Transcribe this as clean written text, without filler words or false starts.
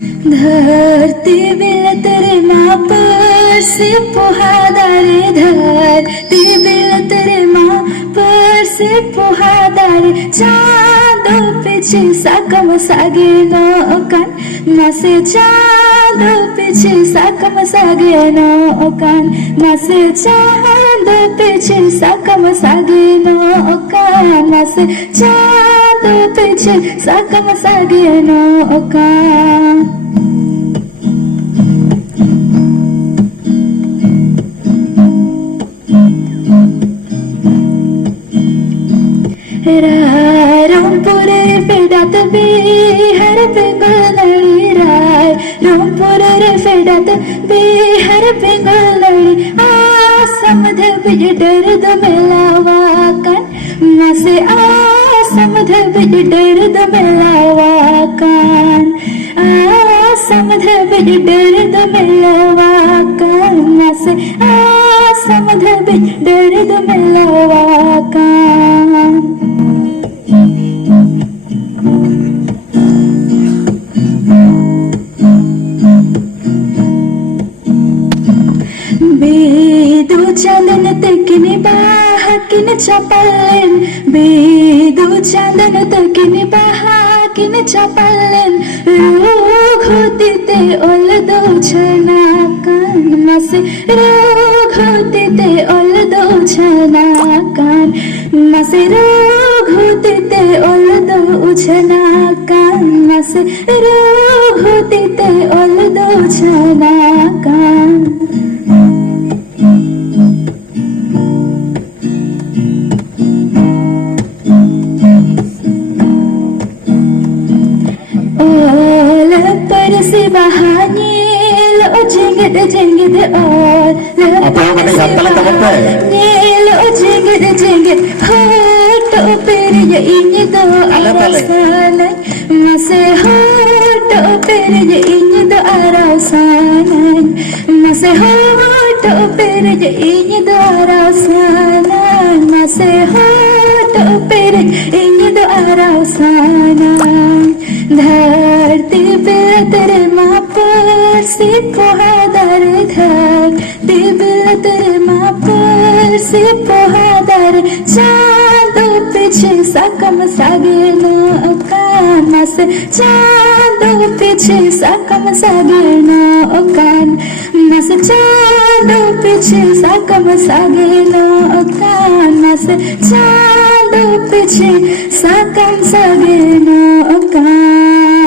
धरती बिल तेरे माँ पर से पोहादारे धरती बिल तेरे माँ पर से पोहादारे चाँदो पिछे साकम सागे नौकान मासे चाँदो पिछे साकम सागे नौकान मासे चाँदो पिछे साकम सागे नौकान मासे चाँदो पिछे साकम सागे नौकान रामपुर फेडात बिहार बेंगलड़ी राय रामपुर फेडात बिहार बेंगलड़ी आसमध बिजडर दमेलावा कान मासे आसमध बिजडर दमेलावा कान आसमध बिजडर दमेलावा कान मासे आसमध बिजडर दमेलावा कान बेदू चांदन तकिनी बाहाकिन चपलेन बेदू चांदन तकिनी बाहाकिन चपलेन रोग होती ते ओल दो छना कान मासे रोग होती ते ओल दो छना कान मासे रोग होती ते ओल दो छना कान मासे रोग होती ते ओल दो छना कान Bahanyel o jengit all apa yang mana gampang tak apa nyel o jengit hot o periya ini do arasana mase hot o periya ini do arasana mase hot o periya ini do arasana mase hot o periya ini do arasana धरती पे तेरे माँ पर से पोहादार धरती पे तेरे माँ पर से पोहादार चाँदो पीछे साकम सागे नौकान मासे चाँदो पीछे साकम सागे नौकान मासे चाँदो पीछे साकम सागे नौकान मासे चाँदो पीछे साकम सागे नौकान